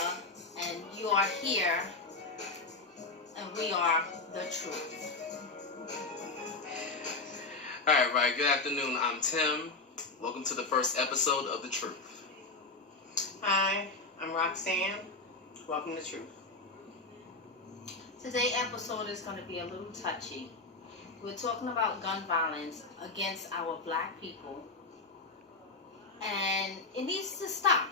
Della, and you are here, and we are the truth. All right. Good afternoon. I'm Tim. Welcome to the first episode of The Truth. Hi, I'm Roxanne. Welcome to Truth. Today's episode is going to be a little touchy. We're talking about gun violence against our black people, and it needs to stop.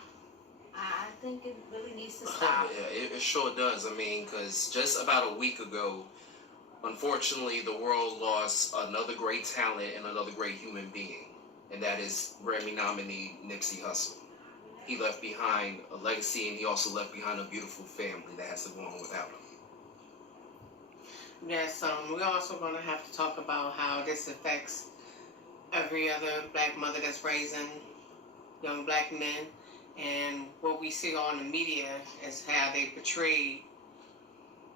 I think it really needs to stop. Yeah, it sure does. I mean, because just about a week ago, unfortunately, the world lost another great talent and another great human being, and that is Grammy nominee Nipsey Hussle. He left behind a legacy, and he also left behind a beautiful family that has to go on without him. Yes, we're also going to have to talk about how this affects every other black mother that's raising young black men, and what we see on the media is how they portray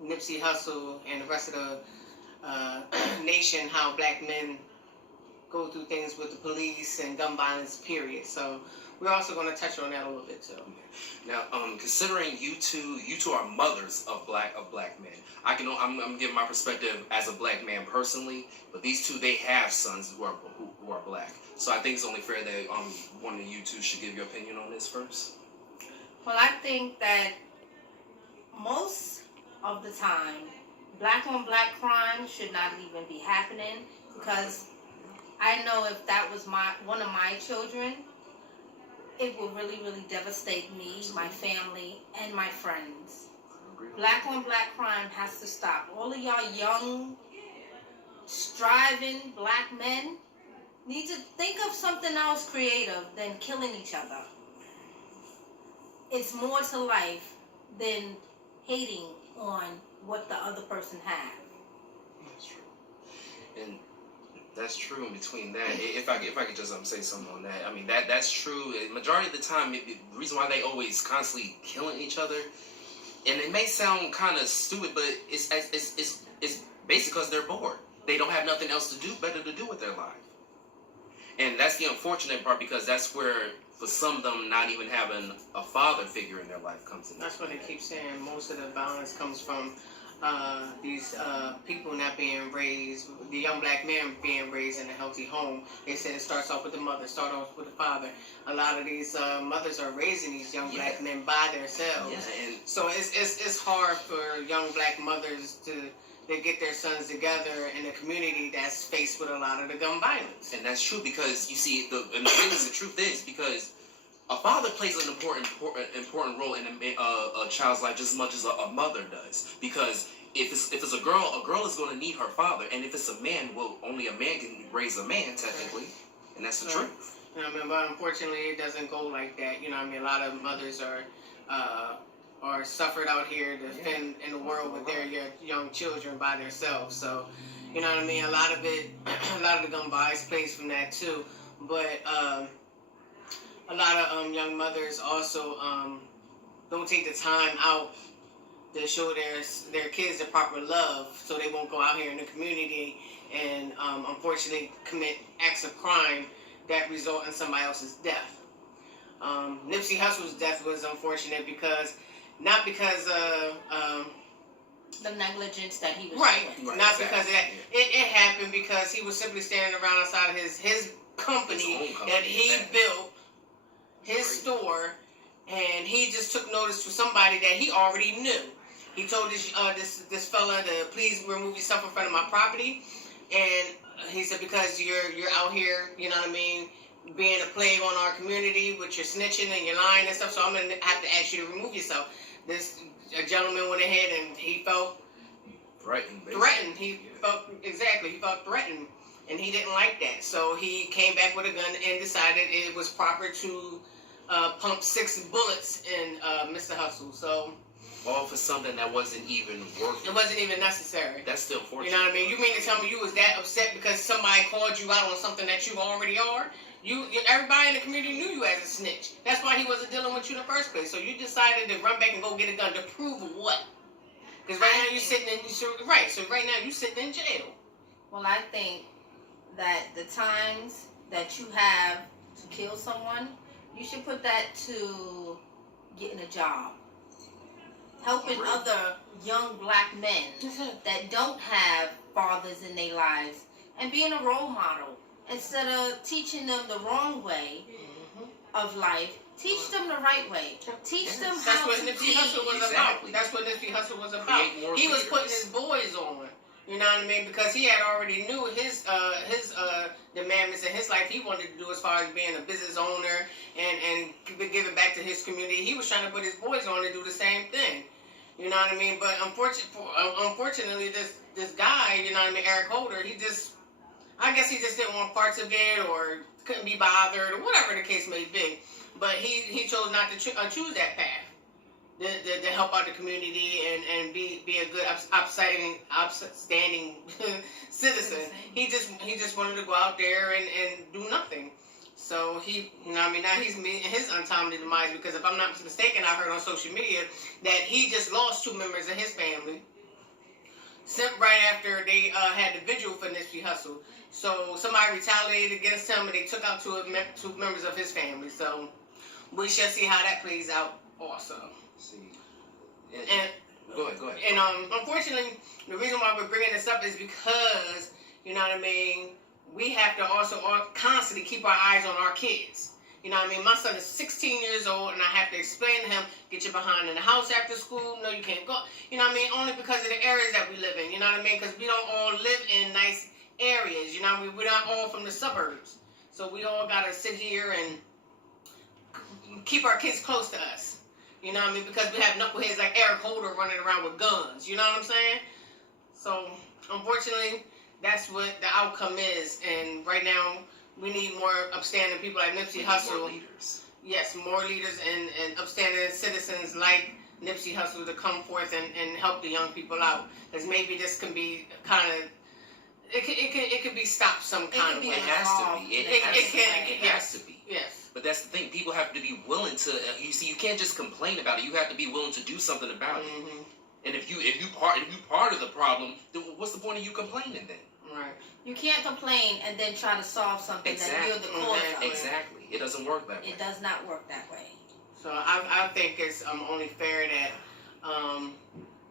Nipsey Hussle and the rest of the nation, how black men go through things with the police and gun violence, period. So we're also going to touch on that a little bit too. Now, considering you two are mothers of black men. I'm giving my perspective as a black man personally, but these two, they have sons who are black. So I think it's only fair that one of you two should give your opinion on this first. Well, I think that most of the time, black on black crime should not even be happening, because I know if that was one of my children, it would really, really devastate me, my family, and my friends. Black on black crime has to stop. All of y'all young, striving black men need to think of something else creative than killing each other. It's more to life than hating on what the other person has. That's true. And that's true in between that. If I could just say something on that. I mean, that's true. Majority of the time, the reason why they always constantly killing each other, and it may sound kind of stupid, but it's basically because they're bored. They don't have nothing else to do better to do with their life. And that's the unfortunate part, because that's where, for some of them, not even having a father figure in their life comes in. That's what they keep saying. Most of the violence comes from these people not being raised, the young black men being raised in a healthy home. They said it starts off with the mother, start off with the father. A lot of these mothers are raising these young black men by themselves. Yeah, and so it's hard for young black mothers to get their sons together in a community that's faced with a lot of the gun violence. And that's true, because you see, the thing is, the truth is, because a father plays an important role in a child's life just as much as a mother does. Because if it's a girl is going to need her father, and if it's a man, well, only a man can raise a man technically, and that's the truth. You know what I mean? But unfortunately, it doesn't go like that. You know what I mean? A lot of mothers are suffered out here to fend in the world with their young children by themselves. So, you know what I mean? A lot of the gun violence plays from that too. But a lot of young mothers also don't take the time out to show their kids the proper love, so they won't go out here in the community and unfortunately commit acts of crime that result in somebody else's death. Nipsey Hussle's death was unfortunate not because the negligence that he was doing. Not exactly. Because it happened because he was simply standing around outside of his company that he built, his store, and he just took notice to somebody that he already knew. He told this fella to please remove yourself in front of my property, and he said, because you're out here, you know what I mean, being a plague on our community with your snitching and your lying and stuff, so I'm gonna have to ask you to remove yourself. A gentleman went ahead and he felt threatened. He felt threatened, and he didn't like that. So he came back with a gun and decided it was proper to pump 6 bullets in Mr. Hussle. So all for something that wasn't even worth it. It wasn't even necessary. That's still fortunate. You know what I mean? You mean to tell me you was that upset because somebody called you out on something that you already are? Everybody in the community knew you as a snitch. That's why he wasn't dealing with you in the first place. So you decided to run back and go get a gun to prove what? Because right now you're sitting in jail. Well, I think that the times that you have to kill someone, you should put that to getting a job. helping other young black men that don't have fathers in their lives and being a role model. Instead of teaching them the wrong way of life, teach them the right way. Teach them how to be. That's what Nipsey Hussle was about. That's what Nipsey Hussle was about. He was putting his boys on. You know what I mean? Because he had already knew his demandments in his life. He wanted to do as far as being a business owner and give it back to his community. He was trying to put his boys on to do the same thing. You know what I mean? But unfortunately, this guy, you know what I mean, Eric Holder, I guess he just didn't want parts of it or couldn't be bothered or whatever the case may be. But he chose not to choose that path. To help out the community and be a good upstanding citizen. He just wanted to go out there and do nothing. So he, you know what I mean, now he's meeting his untimely demise because if I'm not mistaken, I heard on social media that he just lost 2 members of his family. Right after they had the vigil for Nipsey Hussle. So somebody retaliated against him and they took out 2 members of his family. So we shall see how that plays out also. Go ahead. And unfortunately, the reason why we're bringing this up is because, you know what I mean, we have to also constantly keep our eyes on our kids. You know what I mean? My son is 16 years old, and I have to explain to him, get your behind in the house after school. No, you can't go. You know what I mean? Only because of the areas that we live in. You know what I mean? Because we don't all live in nice areas. You know what I mean? We're not all from the suburbs. So we all got to sit here and keep our kids close to us. You know what I mean? Because we have knuckleheads like Eric Holder running around with guns. You know what I'm saying? So, unfortunately, that's what the outcome is. And right now, we need more upstanding people like Nipsey Hussle. More leaders. Yes, more leaders and upstanding citizens like Nipsey Hussle to come forth and help the young people out. Because maybe this can be kind of... It could be stopped some kind of way. It has to be. It has to be. Yes. But that's the thing. People have to be willing to. You see, you can't just complain about it. You have to be willing to do something about it. And if you part of the problem, then what's the point of you complaining then? Right. You can't complain and then try to solve something that you're the cause of. Exactly. It doesn't work that way. It does not work that way. So I think it's only fair that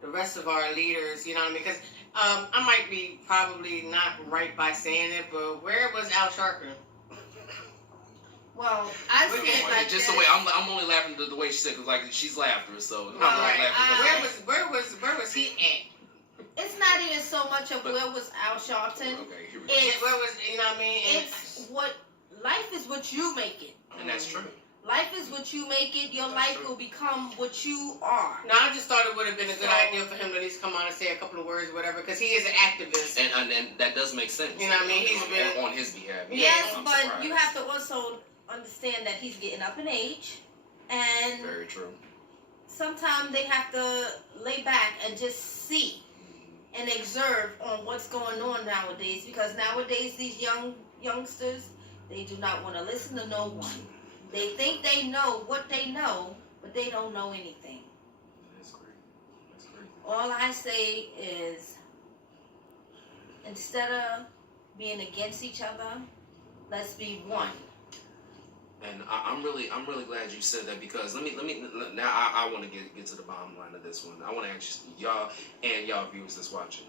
the rest of our leaders, you know what I mean? Because I might be probably not right by saying it, but where was Al Sharpton? Well, I see it like just this. the way I'm only laughing the way she said, because like she's laughter, so I'm not laughing. Where was he at? It's not even so much of where was Al Sharpton. Okay, here we go. Where was, you know what I mean? It's what life is, what you make it. And that's true. Life is what you make it. Your life will become what you are. No, I just thought it would have been a good idea for him to at least come on and say a couple of words or whatever, because he is an activist. And that does make sense. You know what I mean? He's been on his behalf. Yes, but surprised. You have to also understand that he's getting up in age, and very true. Sometimes they have to lay back and just see and observe on what's going on nowadays, because nowadays these youngsters, they do not want to listen to no one. They think they know what they know, but they don't know anything. That's great. That's great. All I say is, instead of being against each other, let's be one. And I'm really glad you said that, because let me now I want to get to the bottom line of this one. I want to ask y'all and y'all viewers that's watching,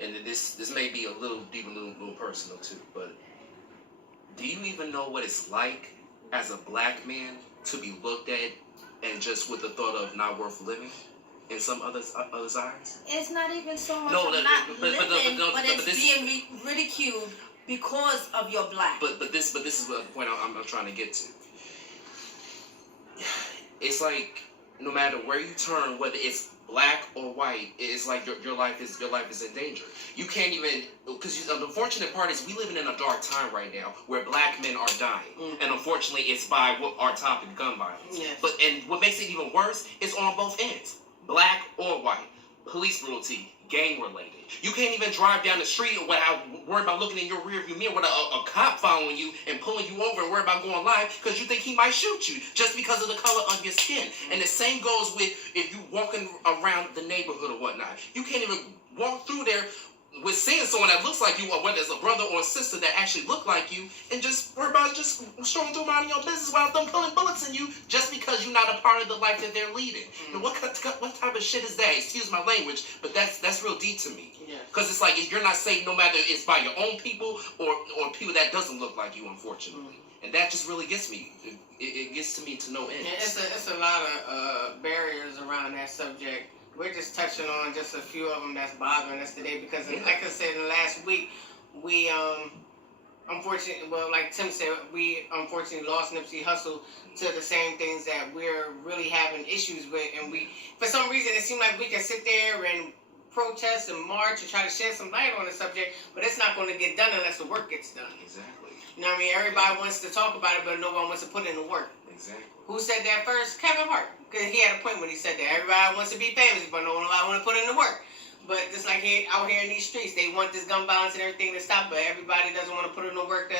and this may be a little deep, a little personal too, but do you even know what it's like as a black man to be looked at and just with the thought of not worth living in some others' eyes? It's not even so much of not living, but it's being ridiculed because of your black. But this is what the point I'm trying to get to. It's like no matter where you turn, whether it's black or white, it's like your life is in danger. You can't even, because the unfortunate part is we living in a dark time right now where black men are dying, and unfortunately it's by our topic, gun violence. Yes. And what makes it even worse is on both ends, black or white, police brutality, gang related. You can't even drive down the street without worrying about looking in your rearview mirror with a cop following you and pulling you over and worry about going live because you think he might shoot you just because of the color of your skin. And the same goes with if you walking around the neighborhood or whatnot. You can't even walk through there with seeing someone that looks like you, or whether it's a brother or a sister that actually look like you, and just worry about just strolling through minding your business without them pulling bullets in you just because you're not a part of the life that they're leading. And what type of shit is that? Excuse my language, but that's real deep to me. Because it's like, if you're not safe, no matter it's by your own people or people that doesn't look like you, unfortunately. And that just really gets me. It gets to me to no end. Yeah, it's a lot of barriers around that subject. We're just touching on just a few of them that's bothering us today because, like I said, in the last week, we unfortunately, well, like Tim said, we unfortunately lost Nipsey Hussle to the same things that we're really having issues with, and we, for some reason, it seemed like we can sit there and protest and march and try to shed some light on the subject, but it's not going to get done unless the work gets done. Exactly. You know what I mean? Everybody wants to talk about it, but no one wants to put in the work. Exactly. Who said that first? Kevin Hart. Because he had a point when he said that. Everybody wants to be famous, but no one want to put in the work. But just like out here in these streets, they want this gun violence and everything to stop, but everybody doesn't want to put in the work to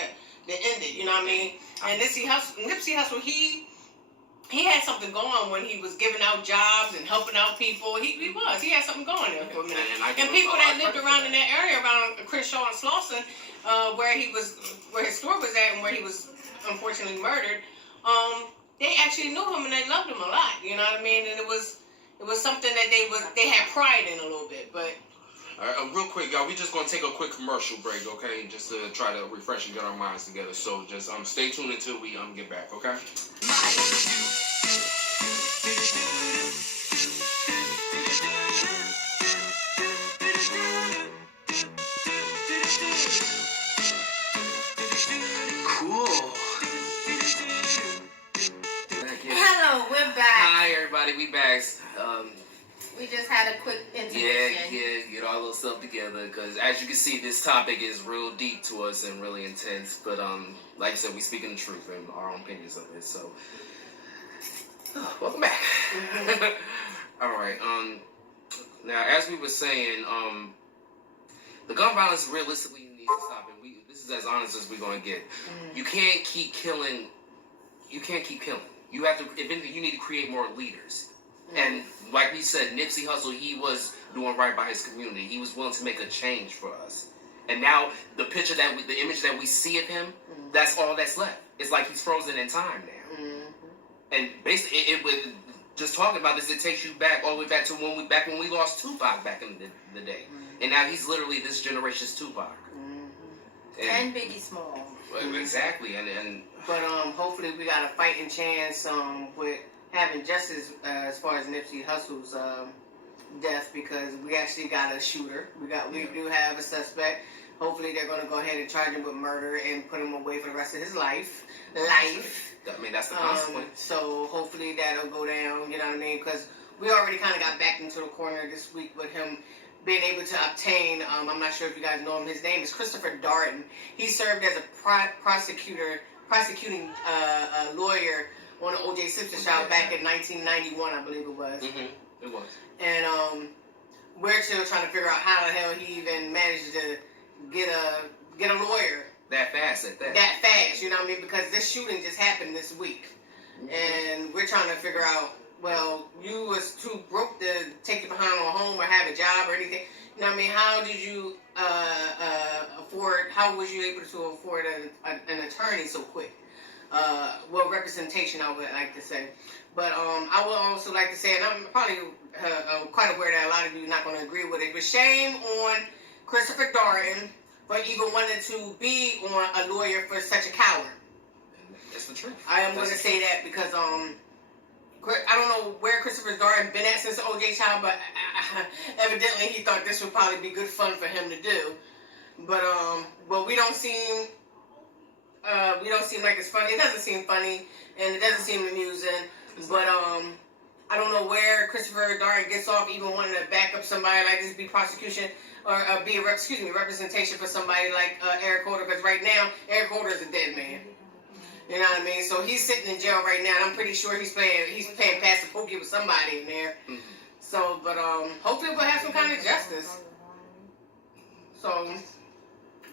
end it. You know what I mean? And Nipsey Hussle, he had something going when he was giving out jobs and helping out people. He had something going there for a minute. And people that lived around in that area around Crenshaw and Slauson, where his store was at and where he was unfortunately murdered, they actually knew him and they loved him a lot. You know what I mean? And it was something that they had pride in a little bit. But all right, real quick, y'all, we just gonna take a quick commercial break, okay? Just to try to refresh and get our minds together. So just stay tuned until we get back, okay? Hello, we're back. Hi, everybody. We back. We just had a quick intermission. Get our little stuff together because, as you can see, this topic is real deep to us and really intense. But like I said, we speaking the truth and our own opinions of it. So, welcome back. All right. Now, as we were saying, the gun violence realistically needs to stop, and this is as honest as we're gonna get. You can't keep killing. You have to. If anything, you need to create more leaders. And like we said, Nipsey Hussle, he was doing right by his community. He was willing to make a change for us. And now the image that we see of him, that's all that's left. It's like he's frozen in time now. And basically, it would just talking about this. It takes you back all the way back to when we lost Tupac back in the day. And now he's literally this generation's Tupac. And Biggie Small. Exactly. And but hopefully we got a fighting chance with having justice as far as Nipsey Hussle's death, because we actually got a shooter. We do have a suspect. Hopefully they're going to go ahead and charge him with murder and put him away for the rest of his life. I mean, that's the consequence. So hopefully that'll go down, you know what I mean? Because we already kind of got backed into the corner this week with him being able to obtain, I'm not sure if you guys know him, his name is Christopher Darden. He served as a prosecuting lawyer on the O.J. Simpson trial back in 1991, I believe it was. It was. And we're still trying to figure out how the hell he even managed to get a lawyer. That fast at that. That fast, you know what I mean? Because this shooting just happened this week. And we're trying to figure out, well, you was too broke to take your behind on home or have a job or anything. You know what I mean? How did you how was you able to afford an attorney so quick? Well, representation, I would like to say. But I would also like to say, and I'm probably quite aware that a lot of you are not going to agree with it, but shame on Christopher Darden for even wanting to be on a lawyer for such a coward. That's the truth. I am going to say that because I don't know where Christopher Darden been at since the O.J. trial, but evidently he thought this would probably be good fun for him to do. But we don't seem like it's funny. It doesn't seem funny, and it doesn't seem amusing. But I don't know where Christopher Darden gets off even wanting to back up somebody like this, be prosecution or representation for somebody like Eric Holder. Because right now Eric Holder is a dead man. You know what I mean? So he's sitting in jail right now, and I'm pretty sure he's playing pass the pokey with somebody in there. So, but hopefully we'll have some kind of justice. So,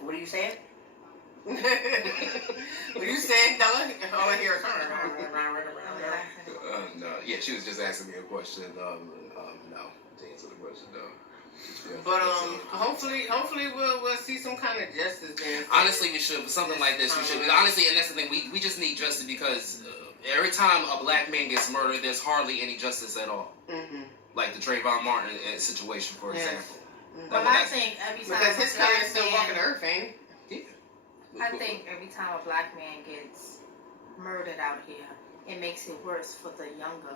what are you saying? What are you saying, Della? All I hear is no. Yeah, she was just asking me a question. No, to answer the question, no. But hopefully we'll see some kind of justice there. Honestly, we should. But something like this, we should. Honestly, and that's the thing. We just need justice because every time a black man gets murdered, there's hardly any justice at all. Mm-hmm. Like the Trayvon Martin situation, for example. Mm-hmm. Well, I think every time because his color is still walking the earth, ain't he? Yeah. I think every time a black man gets murdered out here, it makes it worse for the younger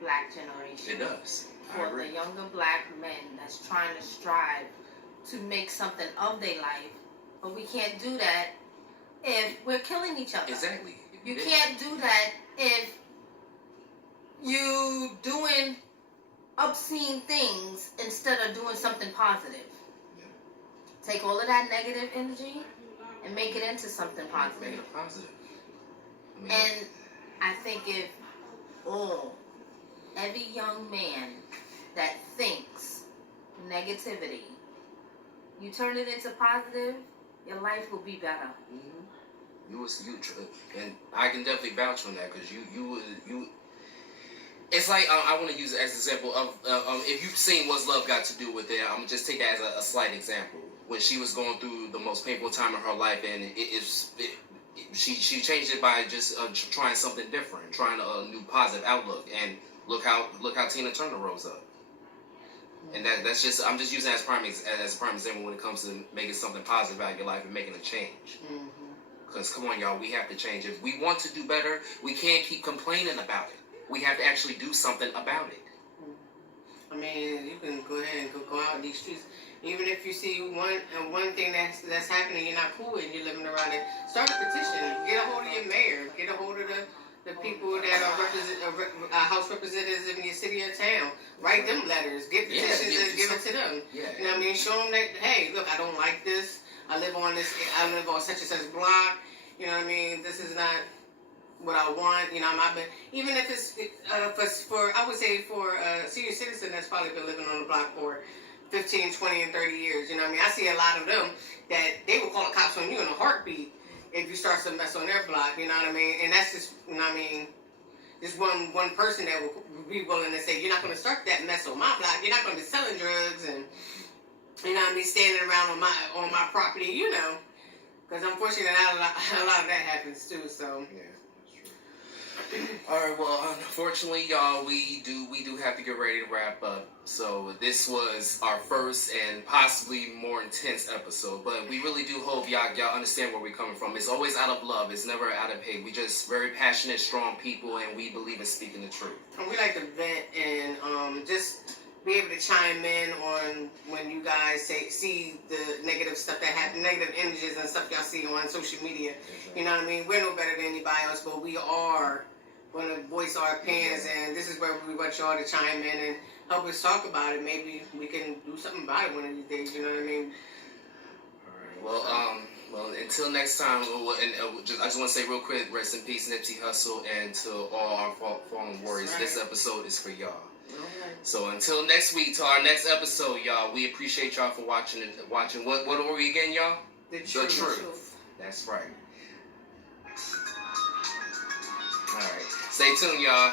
black generation. It does. For the younger black men that's trying to strive to make something of their life, but we can't do that if we're killing each other. Exactly. You can't do that if you doing obscene things instead of doing something positive. Yeah. Take all of that negative energy and make it into something positive. Make it positive. And I think if every young man that thinks negativity, you turn it into positive, your life will be better. Mm-hmm. And I can definitely vouch on that because you. It's like I want to use it as an example of if you've seen What's Love Got to Do with It. I'm gonna just take that as a slight example. When she was going through the most painful time of her life, and she changed it by just trying something different, trying a new positive outlook, and look how Tina Turner rose up. And that's just I'm just using that as a prime example when it comes to making something positive out of your life and making a change. Because come on, y'all, we have to change. If we want to do better, we can't keep complaining about it. We have to actually do something about it. I mean, you can go ahead and go out in these streets. Even if you see one thing that's happening, you're not cool and you're living around it, start a petition. Get a hold of your mayor. Get a hold of the people that are House representatives in your city or town. Write them letters. Get petitions and give it to them. Yeah. You know what I mean? Show them that, hey, look, I don't like this. I live on such and such block. You know what I mean? This is not what I want. You know, even if it's I would say for a senior citizen that's probably been living on the block for 15, 20, and 30 years. You know what I mean? I see a lot of them that they will call the cops on you in a heartbeat if you start some mess on their block. You know what I mean? And that's just, you know what I mean, just one person that will be willing to say, you're not going to start that mess on my block. You're not going to be selling drugs and, you know what I mean, standing around on my property, you know. Because unfortunately, a lot of that happens too, so. Yeah. Alright, well, unfortunately, y'all, we do have to get ready to wrap up. So this was our first and possibly more intense episode, but we really do hope y'all understand where we're coming from. It's always out of love. It's never out of hate. We just very passionate, strong people, and we believe in speaking the truth. And we like to vent and just be able to chime in on when you guys see the negative stuff that happens, negative images and stuff y'all see on social media. You know what I mean? We're no better than anybody else, but we are going to voice our opinions, and this is where we want y'all to chime in and help us talk about it. Maybe we can do something about it one of these days. You know what I mean? All right. Well, until next time, I just want to say real quick, rest in peace, Nipsey Hussle, and to all our fallen warriors. Right. This episode is for y'all. Okay. So until next week, to our next episode, y'all, we appreciate y'all for watching. What are we again, y'all? The truth. That's right. All right. Stay tuned, y'all.